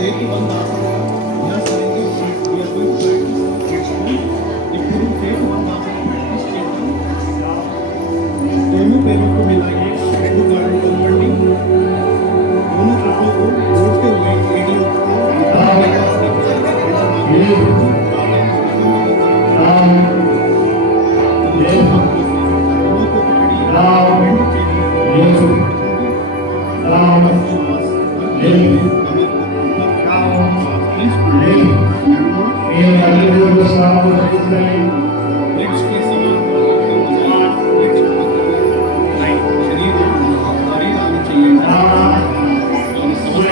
Ele mandava.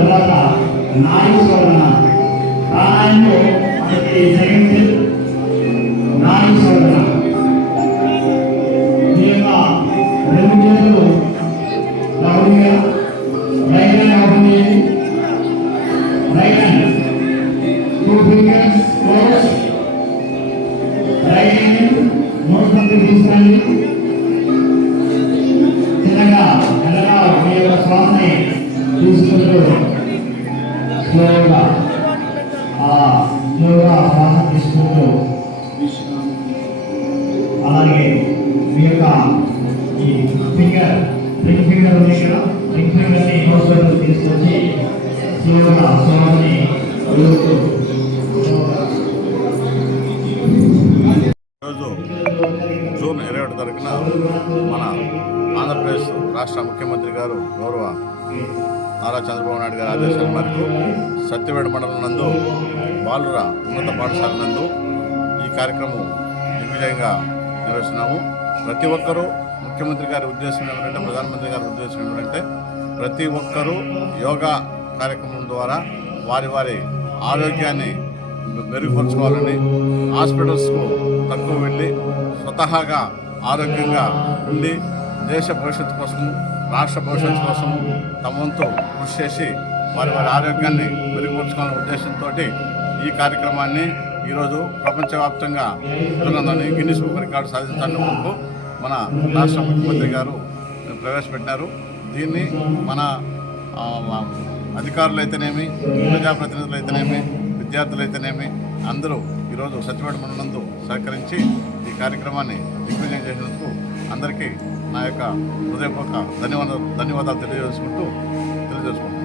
Pranayama పద్ధతి తర్వాత నాయస్వరణ ప్రాణాయామంలో మనకి సెకండ్ నాయస్వరణ ఈ యొక్క రెండు చేతులు లౌకిక రైట్ హ్యాండ్ ఓపెన్ చేయండి Right hand. Two నోట్ తీసుకోండి. చిన్నగా ఎలా మీ యొక్క శ్వాసని ఈ ఫింగర్ రింగ్ ఫింగర్ ఉంది కదా రింగ్ ఫింగర్ని తీసుకొచ్చి స్లోగా వదులుతూ ఈరోజు జూన్ ఇరవై ఒకటి తరగన మన ఆంధ్రప్రదేశ్ రాష్ట్ర ముఖ్యమంత్రి గారు గౌరవ నారా చంద్రబాబు నాయుడు గారి ఆదేశాల మేరకు సత్యవేడ మండలం నందు బాలుర ఉన్నత పాఠశాల నందు ఈ కార్యక్రమం దిగ్విజయంగా నిర్వహిస్తున్నాము. ప్రతి ఒక్కరూ ముఖ్యమంత్రి గారి ఉద్దేశం ఏమిటంటే ప్రధానమంత్రి గారి ఉద్దేశం ఏమిటంటే ప్రతి ఒక్కరూ యోగా కార్యక్రమం ద్వారా వారి వారి ఆరోగ్యాన్ని మెరుగుపరుచుకోవాలని హాస్పిటల్స్కు తక్కువ వెళ్ళి స్వతహాగా ఆరోగ్యంగా ఉండి దేశ భవిష్యత్తు కోసం రాష్ట్ర భవిష్యత్తు కోసం తమ వంతు కృషి చేసి వారి వారి ఆరోగ్యాన్ని మెరుగుపరచుకోవాలనే ఉద్దేశంతో ఈ కార్యక్రమాన్ని ఈరోజు ప్రపంచవ్యాప్తంగా జరగదని గిన్నిస్ బుక్ రికార్డు సాధించాలని మన రాష్ట్ర ముఖ్యమంత్రి గారు ప్రవేశపెట్టారు. దీన్ని మన అధికారులు అయితేనేమి ప్రజాప్రతినిధులు అయితేనేమి విద్యార్థులు అయితేనేమి అందరూ ఈరోజు సచివాడ మండలంతో సహకరించి ఈ కార్యక్రమాన్ని దిగ్విజయం చేసినందుకు అందరికీ నా యొక్క హృదయపూర్వక ధన్యవాదాలు ధన్యవాదాలు తెలియజేసుకుంటూ తెలియజేసుకుంటున్నాను.